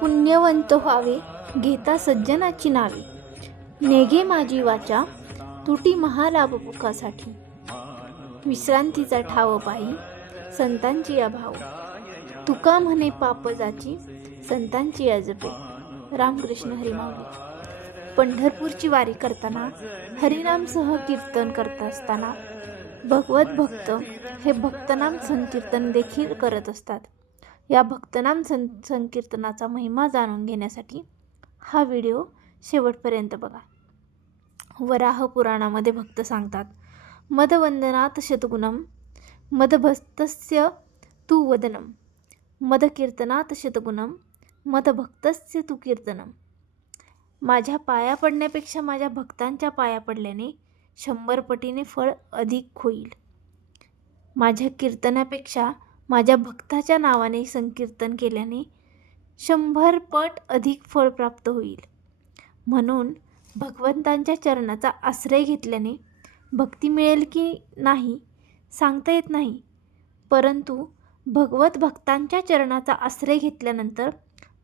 पुण्यवंत व्हावे घेता सज्जनाची नावे. नेघे माझी वाचा तुटी महालाभ पुकासाठी विश्रांतीचा ठाव पायी संतांची अभाव. तुका म्हणे पापजाची संतांची अजपे रामकृष्ण हरिमावली पंढरपूरची वारी करताना हरिनामसह कीर्तन करत असताना भगवत भक्त हे भक्तनाम संकीर्तन देखील करत असतात. या भक्तनाम सं संकीर्तनाचा महिमा जाणून घेण्यासाठी हा व्हिडिओ शेवटपर्यंत बघा. वराह पुराणामध्ये भक्त सांगतात मदवंदनात शतगुणम मदभक्तस्य तू वदनम मदकीर्तनात शतगुणम मदभक्तस्य तू कीर्तनम. माझ्या पाया पडण्यापेक्षा माझ्या भक्तांच्या पाया पडल्याने शंभर पटीने फळ अधिक होईल. माझ्या कीर्तनापेक्षा माझ्या भक्ताच्या नावाने संकीर्तन केल्याने शंभर पट अधिक फळ प्राप्त होईल. म्हणून भगवंतांच्या चरणाचा आश्रय घेतल्याने भक्ती मिळेल की नाही सांगता येत नाही. परंतु भगवत भक्तांच्या चरणाचा आश्रय घेतल्यानंतर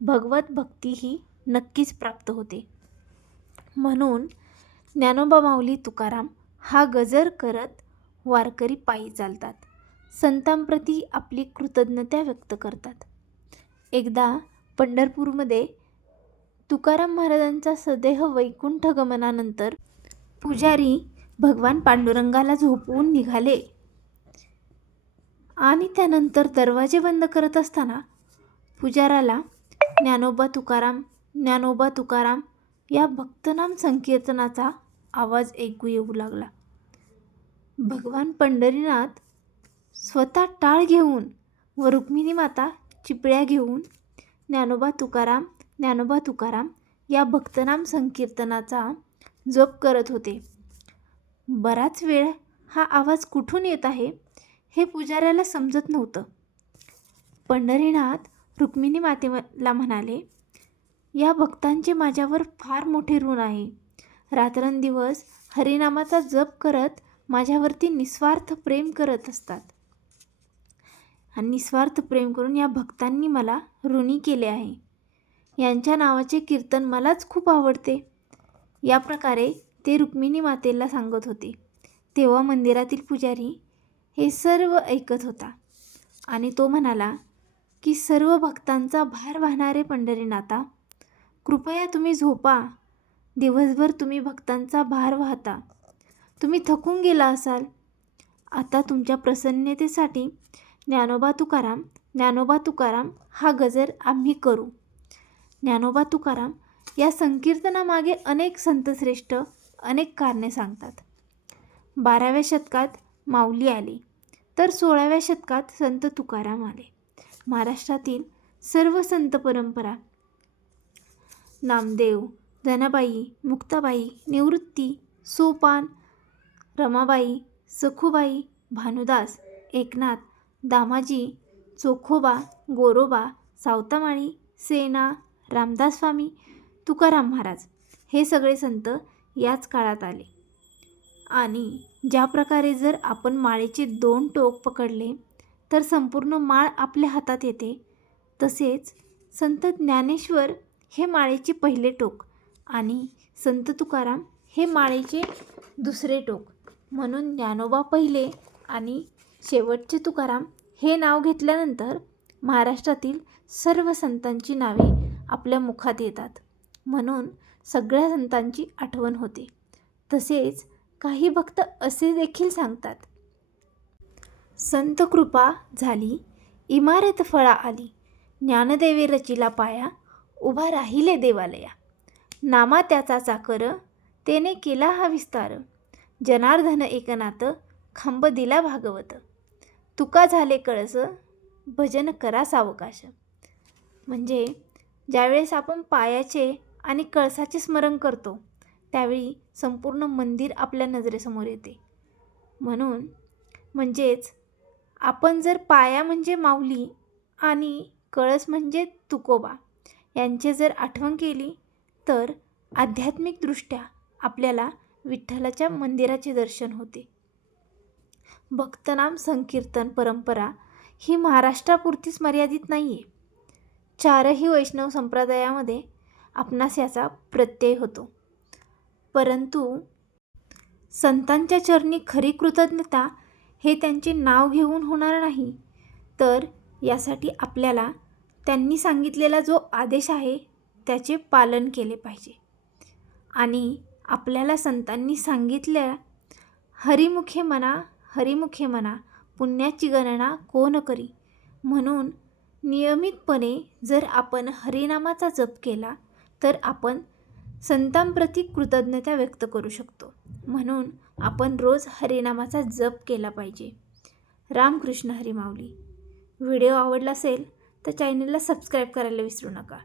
भगवत भक्ती ही नक्कीच प्राप्त होते. म्हणून ज्ञानोबा माऊली तुकाराम हा गजर करत वारकरी पायी चालतात. संतांप्रती आपली कृतज्ञता व्यक्त करतात. एकदा पंढरपूरमध्ये तुकाराम महाराजांचा सदेह वैकुंठ गमनानंतर पुजारी भगवान पांडुरंगाला झोपवून निघाले. आणि त्यानंतर दरवाजे बंद करत असताना पुजाराला ज्ञानोबा तुकाराम ज्ञानोबा तुकाराम या भक्तनाम संकीर्तनाचा आवाज ऐकू येऊ लागला. भगवान पंढरीनाथ स्वतः टाळ घेऊन व रुक्मिणी माता चिपळ्या घेऊन ज्ञानोबा तुकाराम ज्ञानोबा तुकाराम या भक्तनाम संकीर्तनाचा जप करत होते. बराच वेळ हा आवाज कुठून येत आहे हे पुजाऱ्याला समजत नव्हतं. पंढरीनाथ रुक्मिणी मातेला म्हणाले या भक्तांचे माझ्यावर फार मोठे ऋण आहे. रात्रंदिवस हरिनामाचा जप करत माझ्यावरती निस्वार्थ प्रेम करत असतात. आणि निस्वार्थ प्रेम करून या भक्तांनी मला ऋणी केले आहे. यांच्या नावाचे कीर्तन मलाच खूप आवडते. या प्रकारे ते रुक्मिणी मातेला सांगत होते. तेव्हा मंदिरातील पुजारी हे सर्व ऐकत होता आणि तो म्हणाला की सर्व भक्तांचा भार वाहणारे पंढरीनाथा कृपया तुम्ही झोपा. दिवसभर तुम्ही भक्तांचा भार वाहता. तुम्ही थकून गेला असाल. आता तुमच्या प्रसन्नतेसाठी ज्ञानोबा तुकाराम ज्ञानोबा तुकाराम हा गजर आम्ही करू. ज्ञानोबा तुकाराम या संकीर्तनामागे अनेक संतश्रेष्ठ अनेक कारणे सांगतात. बाराव्या शतकात माऊली आली तर सोळाव्या शतकात संत तुकाराम आले. महाराष्ट्रातील सर्व संत परंपरा नामदेव धनाबाई मुक्ताबाई निवृत्ती सोपान रमाबाई सखुबाई भानुदास एकनाथ दामाजी चोखोबा गोरोबा सावतामाळी सेना रामदास स्वामी तुकाराम महाराज हे सगळे संत याच काळात आले. आणि ज्या प्रकारे जर आपण माळेचे दोन टोक पकडले तर संपूर्ण माळ आपल्या हातात येते. तसेच संत ज्ञानेश्वर हे माळेचे पहिले टोक आणि संत तुकाराम हे माळेचे दुसरे टोक. म्हणून ज्ञानोबा पहिले आणि शेवटचे तुकाराम हे नाव घेतल्यानंतर महाराष्ट्रातील सर्व संतांची नावे आपल्या मुखात येतात. म्हणून सगळ्या संतांची आठवण होते. तसेच काही भक्त असे देखील सांगतात. संत कृपा झाली इमारत फळा आली ज्ञानदेवे रचिला पाया उभा राहिले देवालया. नामा त्याचा चाकर तेने केला हा विस्तार. जनार्दन एकनाथ खांब दिला भागवत. तुका झाले कळस भजन करा सावकाश. म्हणजे ज्यावेळेस आपण पायाचे आणि कळसाचे स्मरण करतो त्यावेळी संपूर्ण मंदिर आपल्या नजरेसमोर येते. म्हणून म्हणजेच आपण जर पाया म्हणजे माऊली आणि कळस म्हणजे तुकोबा यांचे जर आठवण केली तर आध्यात्मिकदृष्ट्या आपल्याला विठ्ठलाच्या मंदिराचे दर्शन होते. भक्तनाम संकीर्तन परंपरा ही महाराष्ट्रापुरतीच मर्यादित नाही आहे चारही वैष्णव संप्रदायामध्ये आपणास याचा प्रत्यय होतो. परंतु संतांच्या चरणी खरी कृतज्ञता हे त्यांचे नाव घेऊन होणार नाही तर यासाठी आपल्याला त्यांनी सांगितलेला जो आदेश आहे त्याचे पालन केले पाहिजे. आणि आपल्याला संतांनी सांगितल्या हरिमुखे म्हणा हरिमुखे म्हणा पुण्याची गणना कोण करी? म्हणून नियमितपणे जर आपण हरिनामाचा जप केला तर आपण संतांप्रती कृतज्ञता व्यक्त करू शकतो. म्हणून आपण रोज हरिनामाचा जप केला पाहिजे. रामकृष्ण हरिमावली व्हिडिओ आवडला असेल तर चॅनलला सबस्क्राईब करायला विसरू नका.